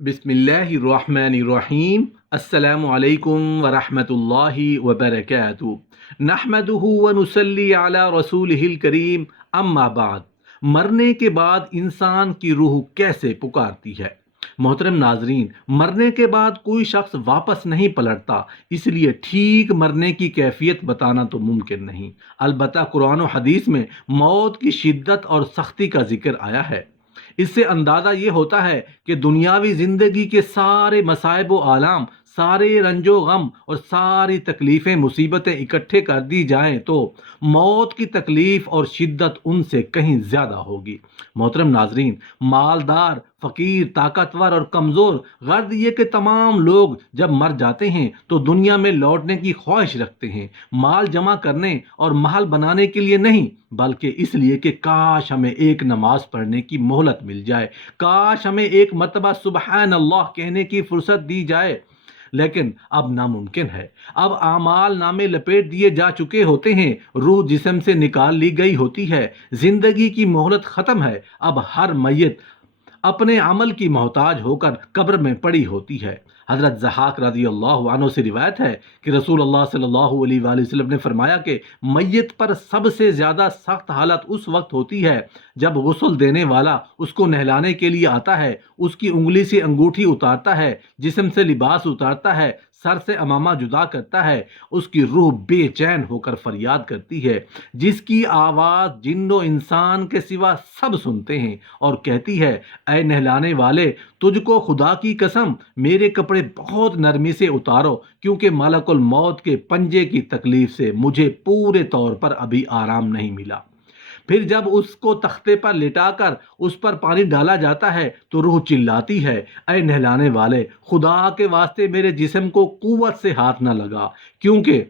बिस्मिल्लाहिर्रहमानिर्रहीम। अस्सलामु अलैकुम वरहमतुल्लाहि वबरकातुहू। नहमदुहु व नुसल्ली अला रसूलिहिल करीम। अम्मा बाद। मरने के बाद इंसान की रूह कैसे पुकारती है। मोहतरम नाजरीन, मरने के बाद कोई शख्स वापस नहीं पलटता, इसलिए ठीक मरने की कैफियत बताना तो मुमकिन नहीं। अलबत्ता कुरान और हदीस में मौत की शिद्दत और सख्ती का जिक्र आया है। इससे अंदाज़ा ये होता है कि दुनियावी ज़िंदगी के सारे मसाइब व आलाम, सारे रंजो गम और सारी तकलीफ़ें मुसीबतें इकट्ठे कर दी जाएं तो मौत की तकलीफ़ और शिद्दत उनसे कहीं ज़्यादा होगी। मोहतरम नाजरीन, मालदार, फ़कीर, ताकतवर और कमज़ोर, गर्द ये कि तमाम लोग जब मर जाते हैं तो दुनिया में लौटने की ख्वाहिश रखते हैं, माल जमा करने और महल बनाने के लिए नहीं, बल्कि इसलिए कि काश हमें एक नमाज पढ़ने की मोहलत मिल जाए, काश हमें एक मरतबा सुबहान अल्लाह कहने की फुर्सत दी जाए। लेकिन अब नामुमकिन है। अब आमाल नामे लपेट दिए जा चुके होते हैं, रूह जिस्म से निकाल ली गई होती है, जिंदगी की मोहलत ख़त्म है। अब हर मैयत अपने अमल की मोहताज होकर कब्र में पड़ी होती है। हज़रत ज़हाक रज़ी अल्लाह अन्हु से रिवायत है कि रसूल अल्लाह सल्लल्लाहु अलैहि वसल्लम ने फरमाया कि मैयत पर सबसे ज़्यादा सख्त हालत उस वक्त होती है जब गुस्ल देने वाला उसको नहलाने के लिए आता है, उसकी उंगली से अंगूठी उतारता है, जिस्म से लिबास उतारता है, सर से अमामा जुदा करता है, उसकी रूह बेचैन होकर फरियाद करती है, जिसकी आवाज़ जिन्नो इंसान के सिवा सब सुनते हैं, और कहती है, ऐ नहलाने वाले, तुझको खुदा की कसम मेरे कपड़े बहुत नरमी से उतारो, क्योंकि मलकुल मौत के पंजे की तकलीफ से मुझे पूरे तौर पर अभी आराम नहीं मिला। फिर जब उसको तख्ते पर लिटाकर उस पर पानी डाला जाता है तो रूह चिल्लाती है, ऐ नहलाने वाले, खुदा के वास्ते मेरे जिस्म को कुव्वत से हाथ न लगा, क्योंकि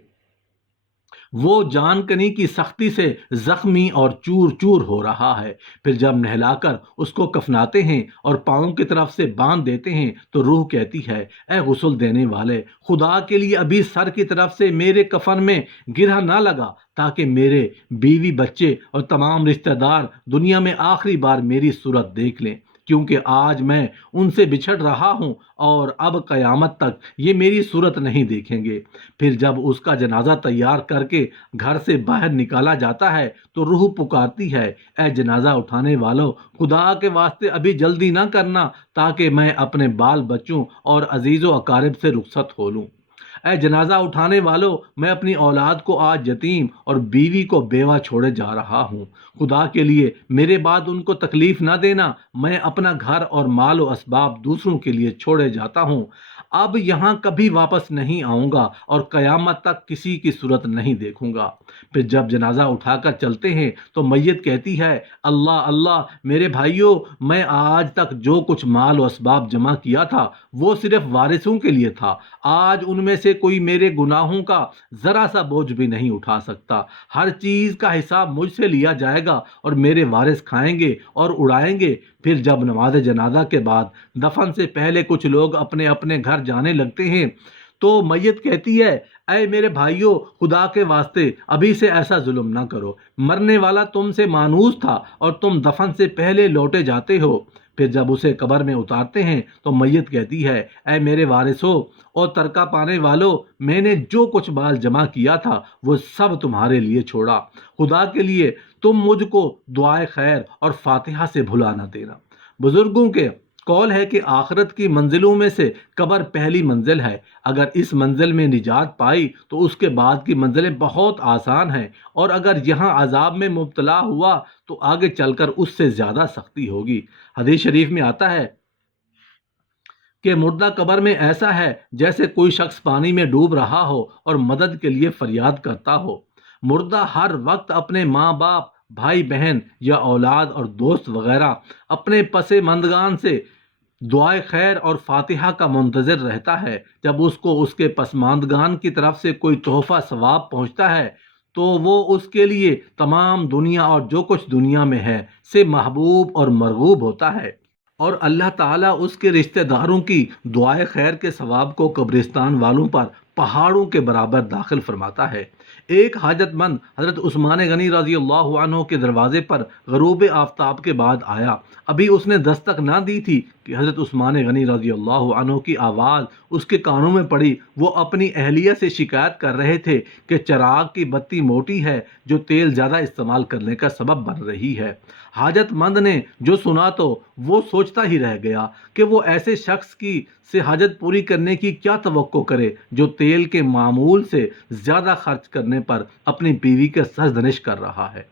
वो जानकनी की सख्ती से जख्मी और चूर चूर हो रहा है। फिर जब नहलाकर उसको कफनाते हैं और पाँव की तरफ से बांध देते हैं तो रूह कहती है, ऐ गुस्ल देने वाले, खुदा के लिए अभी सर की तरफ से मेरे कफन में गिरह ना लगा, ताकि मेरे बीवी बच्चे और तमाम रिश्तेदार दुनिया में आखिरी बार मेरी सूरत देख लें, क्योंकि आज मैं उनसे बिछड़ रहा हूँ और अब क़यामत तक ये मेरी सूरत नहीं देखेंगे। फिर जब उसका जनाजा तैयार करके घर से बाहर निकाला जाता है तो रूह पुकारती है, ऐ जनाजा उठाने वालों, खुदा के वास्ते अभी जल्दी ना करना, ताकि मैं अपने बाल बच्चों और अजीज़ों अकारिब से रुखसत हो लूँ। ऐ जनाजा उठाने वालों, मैं अपनी औलाद को आज यतीम और बीवी को बेवा छोड़े जा रहा हूँ। खुदा के लिए मेरे बाद उनको तकलीफ ना देना, मैं अपना घर और माल व असबाब दूसरों के लिए छोड़े जाता हूँ। अब यहाँ कभी वापस नहीं आऊँगा और क़यामत तक किसी की सूरत नहीं देखूँगा। फिर जब जनाजा उठाकर चलते हैं तो मैयत कहती है, अल्लाह अल्लाह, मेरे भाइयों, मैं आज तक जो कुछ माल व असबाब जमा किया था वो सिर्फ वारिसों के लिए था। आज उनमें से कोई मेरे गुनाहों का ज़रा सा बोझ भी नहीं उठा सकता। हर चीज़ का हिसाब मुझसे लिया जाएगा और मेरे वारिस खाएंगे और उड़ाएंगे। फिर जब नमाज जनाजा के बाद दफन से पहले कुछ लोग अपने अपने घर जाने लगते हैं तो मैयत कहती है, ऐ मेरे भाइयों, खुदा के वास्ते अभी से ऐसा जुल्म ना करो। मरने वाला तुमसे मानूस था और तुम दफन से पहले लौटे जाते हो। फिर जब उसे कब्र में उतारते हैं तो मैयत कहती है, ऐ मेरे वारिसों और तरका पाने वालों, मैंने जो कुछ माल जमा किया था वो सब तुम्हारे लिए छोड़ा। खुदा के लिए तुम मुझको दुआए खैर और फातिहा से भुला न देना। बुजुर्गों के कौल है कि आखिरत की मंजिलों में से कब्र पहली मंजिल है। अगर इस मंजिल में निजात पाई तो उसके बाद की मंजिलें बहुत आसान हैं, और अगर यहाँ अजाब में मुब्तला हुआ तो आगे चलकर उससे ज़्यादा सख्ती होगी। हदीस शरीफ में आता है कि मुर्दा कब्र में ऐसा है जैसे कोई शख्स पानी में डूब रहा हो और मदद के लिए फरियाद करता हो। मुर्दा हर वक्त अपने माँ बाप, भाई बहन या औलाद और दोस्त वगैरह अपने पसे मंदगान से दुआए खैर और फातिहा का मुंतज़िर रहता है। जब उसको उसके पसमानदगान की तरफ से कोई तोहफ़ा सवाब पहुँचता है तो वो उसके लिए तमाम दुनिया और जो कुछ दुनिया में है से महबूब और मरगूब होता है, और अल्लाह ताला उसके रिश्तेदारों की दुआए खैर के सवाब को कब्रिस्तान वालों पर पहाड़ों के बराबर दाखिल फरमाता है। एक हाजतमंद हज़रत उस्मान गनी रज़ी अल्लाह अन्हु के दरवाज़े पर ग़रूब आफ्ताब के बाद आया। अभी उसने दस्तक ना दी थी कि हज़रत उस्मान गनी रज़ी अल्लाह अन्हु की आवाज़ उसके कानों में पड़ी। वो अपनी अहलिया से शिकायत कर रहे थे कि चिराग की बत्ती मोटी है जो तेल ज़्यादा इस्तेमाल करने का सबब बन रही है। हाजतमंद ने जो सुना तो वो सोचता ही रह गया कि वो ऐसे शख्स की से हाजत पूरी करने की क्या तवक्को करे जो तेल के मामूल से ज़्यादा खर्च करने पर अपनी बीवी के सरजनिश कर रहा है।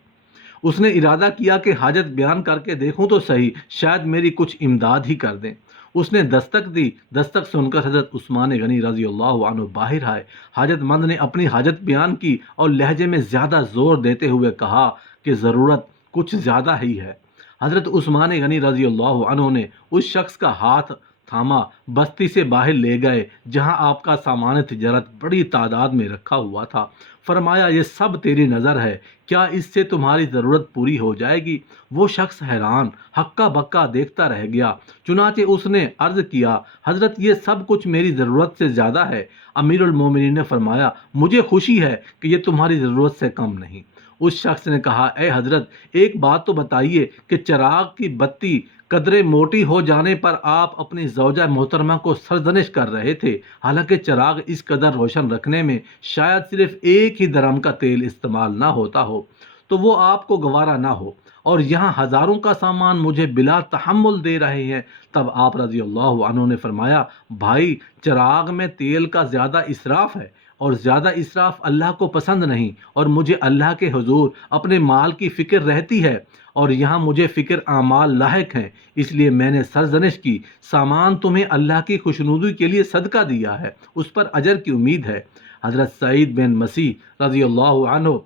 उसने इरादा किया कि हाजत बयान करके देखूं तो सही, शायद मेरी कुछ इमदाद ही कर दें। उसने दस्तक दी। दस्तक सुनकर हज़रत उस्मान गनी रज़ी अल्लाह अन्हु बाहर आए। हाजतमंद ने अपनी हाजत बयान की और लहजे में ज़्यादा ज़ोर देते हुए कहा कि ज़रूरत कुछ ज़्यादा ही है। हज़रत उस्मान गनी रज़ी अल्लाह अन्हु ने उस शख्स का हाथ थामा, बस्ती से बाहर ले गए जहां आपका सामान तिजारत बड़ी तादाद में रखा हुआ था। फरमाया, ये सब तेरी नज़र है, क्या इससे तुम्हारी ज़रूरत पूरी हो जाएगी? वो शख्स हैरान हक्का बक्का देखता रह गया। चुनाचे उसने अर्ज़ किया, हज़रत ये सब कुछ मेरी ज़रूरत से ज़्यादा है। अमीरुल मोमिनीन ने फरमाया, मुझे खुशी है कि ये तुम्हारी ज़रूरत से कम नहीं। उस शख्स ने कहा, ए हज़रत, एक बात तो बताइए कि चिराग की बत्ती कदरे मोटी हो जाने पर आप अपनी ज़ौजा मोहतरमा को सरजनिश कर रहे थे, हालांकि चिराग इस कदर रोशन रखने में शायद सिर्फ एक ही दरम का तेल इस्तेमाल ना होता हो तो वो आपको गवारा ना हो, और यहाँ हज़ारों का सामान मुझे बिला तहम्मुल दे रहे हैं। तब आप रज़ी अल्लाह अन्हु ने फरमाया, भाई, चिराग में तेल का ज़्यादा इसराफ़ है और ज़्यादा इसराफ़ अल्लाह को पसंद नहीं, और मुझे अल्लाह के हुजूर अपने माल की फ़िक्र रहती है और यहाँ मुझे फ़िक्र आमाल लायक हैं, इसलिए मैंने सरजनिश की। सामान तुम्हें अल्लाह की खुशनुदी के लिए सदका दिया है, उस पर अजर की उम्मीद है। हज़रत सईद बिन मसीह रज़ी अल्लाह अन्हु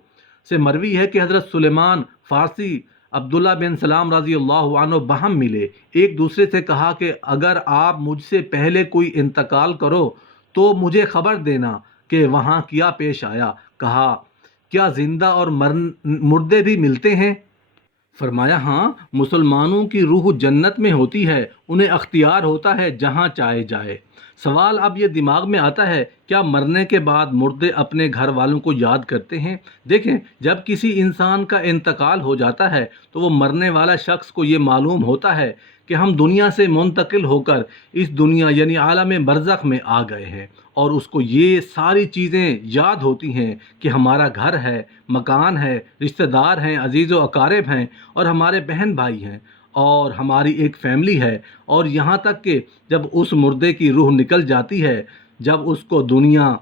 से मरवी है कि हज़रत सुलेमान फ़ारसी अब्दुल्ला बिन सलाम रज़ी अल्लाह अन्हु बहम मिले। एक दूसरे से कहा कि अगर आप मुझसे पहले कोई इंतकाल करो तो मुझे ख़बर देना कि वहाँ क्या पेश आया। कहा, क्या जिंदा और मुर्दे भी मिलते हैं? फरमाया, हाँ, मुसलमानों की रूह जन्नत में होती है, उन्हें अख्तियार होता है जहाँ चाहे जाए। सवाल अब ये दिमाग में आता है, क्या मरने के बाद मुर्दे अपने घर वालों को याद करते हैं? देखें, जब किसी इंसान का इंतकाल हो जाता है तो वो मरने वाला शख्स को ये मालूम होता है कि हम दुनिया से मुंतकिल होकर इस दुनिया यानी आलम बरज़ख में आ गए हैं, और उसको ये सारी चीज़ें याद होती हैं कि हमारा घर है, मकान है, रिश्तेदार हैं, अजीज़ व अकारिब हैं, और हमारे बहन भाई हैं, और हमारी एक फैमिली है। और यहाँ तक कि जब उस मुर्दे की रूह निकल जाती है, जब उसको दुनिया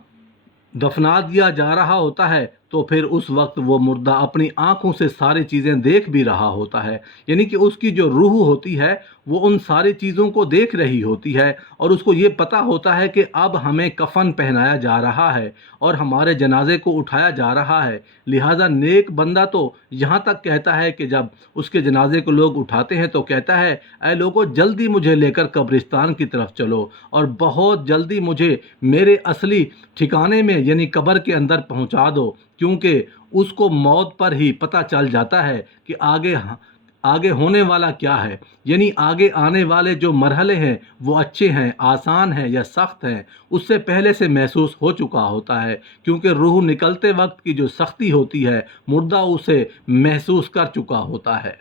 दफना दिया जा रहा होता है, तो फिर उस वक्त वो मुर्दा अपनी आंखों से सारी चीज़ें देख भी रहा होता है, यानी कि उसकी जो रूह होती है वो उन सारी चीज़ों को देख रही होती है, और उसको ये पता होता है कि अब हमें कफन पहनाया जा रहा है और हमारे जनाजे को उठाया जा रहा है। लिहाजा नेक बंदा तो यहाँ तक कहता है कि जब उसके जनाजे को लोग उठाते हैं तो कहता है, ऐ लोगों, जल्दी मुझे लेकर कब्रिस्तान की तरफ चलो और बहुत जल्दी मुझे मेरे असली ठिकाने में यानी कब्र के अंदर पहुँचा दो, क्योंकि उसको मौत पर ही पता चल जाता है कि आगे होने वाला क्या है, यानी आगे आने वाले जो मरहले हैं वो अच्छे हैं, आसान हैं या सख्त हैं, उससे पहले से महसूस हो चुका होता है, क्योंकि रूह निकलते वक्त की जो सख्ती होती है मुर्दा उसे महसूस कर चुका होता है।